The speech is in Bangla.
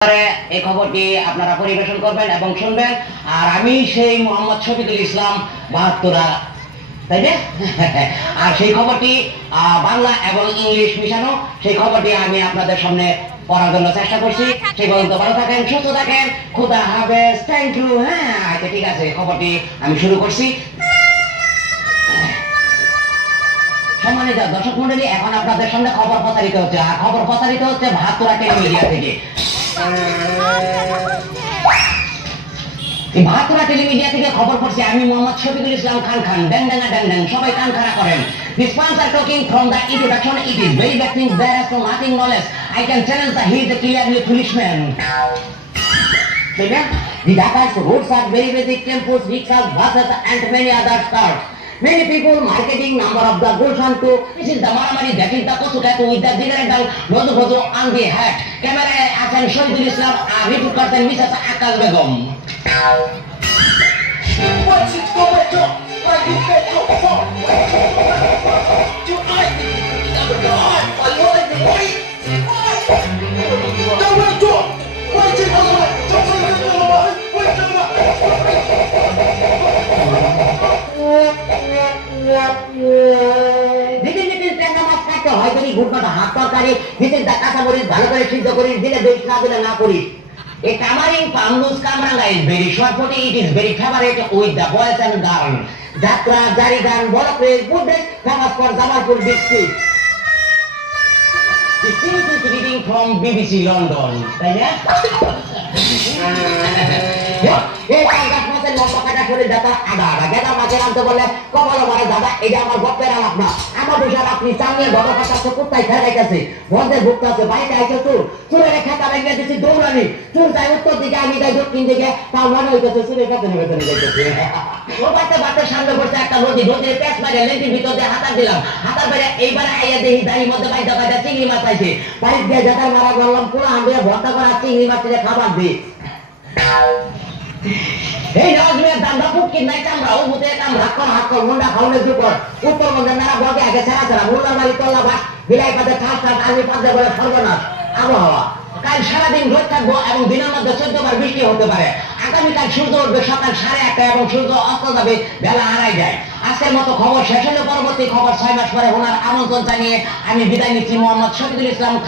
এই খবরটি আপনারা পরিবেশন করবেন এবং শুনবেন। আর আমি সেই মোহাম্মদ শফিকুল ইসলাম ৭২, তাই না? আর সেই খবরটি বাংলা এবং ইংলিশ মিশানো, সেই খবরটি আমি আপনাদের সামনে পড়ার জন্য চেষ্টা করছি। সেই পর্যন্ত ভালো থাকেন, সুস্থ থাকেন, খুদা হাফেজ, থ্যাংক ইউ। হ্যাঁ, আচ্ছা ঠিক আছে, খবরটি আমি শুরু করছি। সম্মানিত দর্শক মন্ডলী, এখন আপনাদের সামনে খবর প্রচারিত হচ্ছে, আর খবর প্রচারিত হচ্ছে ৭২ টেলিমিডিয়া থেকে। ৭২ টেলিমিডিয়া থেকে খবর পড়ছি আমি মোহাম্মদ শফিকুল ইসলাম খান খান। ড্যাং ড্যাং ড্যাং ড্যাং, সবাই কান খাড়া করেন। The sponsor talking from the introduction, it is very bad things, there is no nothing knowledge. I can challenge that he is a clearly foolish man. The Dhaka's roads are very basic, tempos, rickshaws, buses and many other cars. Many people marketing number of the Gulshan to this is the Maramari, that is the Kosukatu with the Digaradal, Bozu Bozu on the hat. Camera Asan Shahidul Islam, report person Mrs. Akal Begum. What's it going on? Are you get your phone? Tonight, I want to wait. Don't let go. Wait it away. Don't let it away. Wait it away. হয়তো ঘুরপাটা হাত তরকারি ভিতরে কাঁচা মরিচ ভালো করে সিদ্ধ করিস, দিলে বেশ না দিলে না করিস। A tamarin Pamlus Kamranga is very short, but it is very favorite with the boys and girls. Jatra, Jaridan, Bolapres, Buddhist, famous for Jabalpur district. The series is reading from BBC London. এই পাঁচ মাসের লম্বা কাটা শরীর দাদা আধা আধা গেদা মাছের আনতে বললে কপাল মারে দাদা, এটা আমার গপ্পের আলাপ না। আমার বিষয় আপনি চালিয়ে বড় কাটাচ্ছে, কোথায় খেয়ে রেখেছে বন্ধের ভুক্ত আছে, বাড়িতে আইছে চুর চুরের খেতা ভেঙে দিচ্ছি দৌড়ানি, চুর যাই উত্তর দিকে, আমি যাই দক্ষিণ দিকে, তাও মনে হইতেছে চুরের পেছনে পেছনে যাইতেছে। ও বাচ্চা বাচ্চার সামনে পড়ছে একটা নদী, নদীর পেঁচ মারে লেন্টির ভিতর দিয়ে হাতার দিলাম, হাতার বেড়ে এইবার আইয়া দেখি দাঁড়ির মধ্যে বাইদা বাইদা চিংড়ি মাছ আইছে, বাড়ির দিয়ে জাতার মারা করলাম, পুরো হাঁড়িয়ে ভর্তা করা চিংড়ি মাছের খাবার দিই। এই নজমের দান্দা পুকির নাই চামড়া, ও মুতে কামড়া কর হাত কর মুন্ডা খাওয়ানোর দুপুর উত্তর মধ্যে নারা বকে আগে ছাড়া ছাড়া মুন্ডার বাড়ি তল্লা ভাত বিলাই পাতে ঠাস ঠাস আর্মি পাতে বলে সর্বনাশ আবহাওয়া। কাল সারাদিন রোদ থাকবো এবং দিনের মধ্যে 14 বার বৃষ্টি হতে পারে। আগামীকাল সূর্য উঠবে সকাল 1:30 এবং সূর্য অস্ত যাবে বেলা 2:30। আজকের মতো খবর শেষ হলে পরবর্তী খবর 6 মাস পরে ওনার আমন্ত্রণ জানিয়ে আমি বিদায় নিচ্ছি। মোহাম্মদ শফিকুল ইসলাম খান।